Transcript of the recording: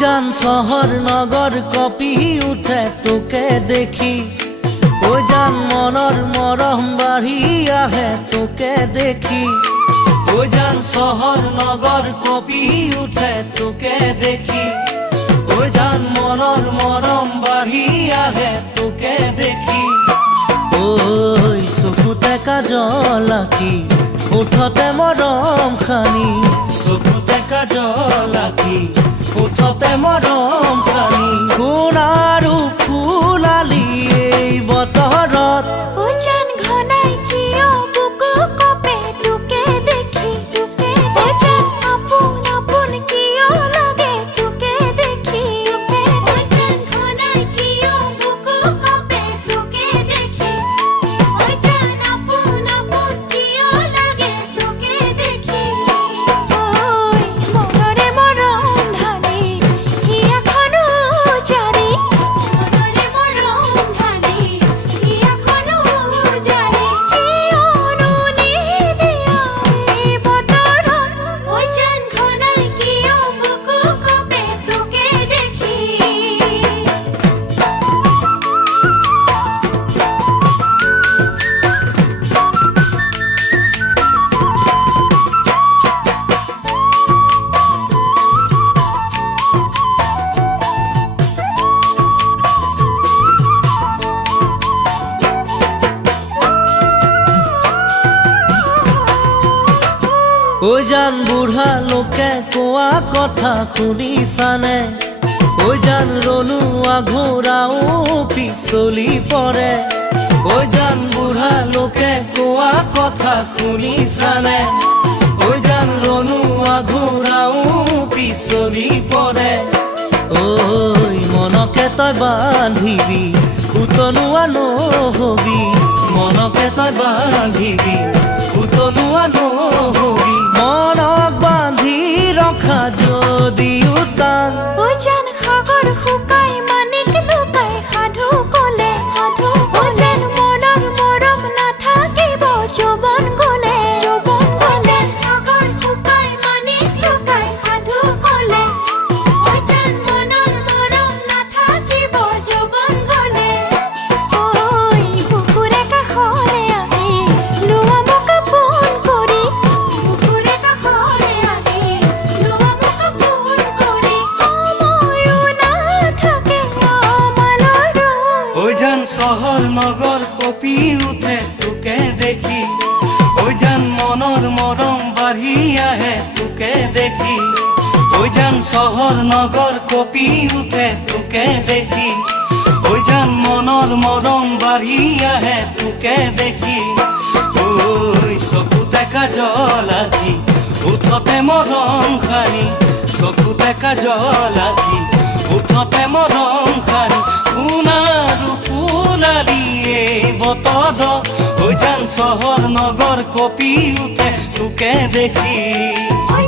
জান শহর নগর কপি উঠে তোকে দেখি, ও জান মনর মরম বাড়ি আহে তোকে দেখি। ও জান শহর নগর কপি উঠে তোকে দেখি, ও জান মনর মরম বাড়ি আহে তোকে দেখি। ওই চকুতে কাজল আঁকি উঠতে মৰম খানি, চকুতে কাজল আঁকি উঠতে মৰম খানি। গুণ আৰু ফুলালি এই বতৰত, ও জান ঘনাই কিয় বুকু কপে তোকে দেখি, ও জান আপোন আপোন কিয় লাগে তোকে দেখি, ও জান ঘনাই কিয় বুকু কপে তোকে দেখি, ও জান আপোন আপোন কিয় লাগে তোকে দেখি। ওই মনরে মরম ঢালি হিয়াখনো জারি, মনরে মরম ঢালি হিয়াখনো জারি। কিয়নো নিদিয় এই বতৰত, ও জান ঘনাই কিয় বুকু কপে তোকে দেখি। ও জান বুঢ়া লোকে কোৱা কথা শুনিছানে, ও জান ৰণুৱা ঘোঁৰাও পিছলি পৰে। ও জান বুঢ়া লোকে কোৱা কথা শুনিছানে, ও জান ৰণুৱা ঘোঁৰাও পিছলি পৰে। ঐ মনকে তই বান্ধিবি উতনুৱা নহবি, মনকে তই বান্ধিবি উতনুৱা নহবি। মনক বান্ধি ৰখা যদিও টান, ও জান সাগৰ শুকাই মানিক লুকাই সাধু কলে, ও জান মনৰ মৰম নাথাকিব যৌৱন গলে, ও জান সাগৰ শুকাই মানিক লুকাই সাধু কলে, ও জান মনৰ মৰম নাথাকিব যৌৱন গলে। ঐ বুকুৰে কাষলে আহি লোৱা মোক আপোন কৰি, বুকুৰে কাষলে আহি লোৱা মোক আপোন কৰি। সময়ো নাথাকে আমালৈ ৰৈ, ও জান শহৰ নগৰ কপি উঠে তোকে দেখি, ও জান মনৰ মৰম বাঢ়ি আহে তোকে দেখি। ও জান শহৰ নগৰ কপি উঠে তোকে দেখি, ও জান মনৰ মৰম বাঢ়ি আহে তোকে দেখি। ওই চকুতে কাজল আঁকি উঠতে মৰম খানি, চকুতে কাজল আঁকি উঠতে মৰম খানি। গুণ আৰু ফুলালি এই বতৰত, ও জান শহৰ নগৰ কপি উঠে তোকে দেখি। ওই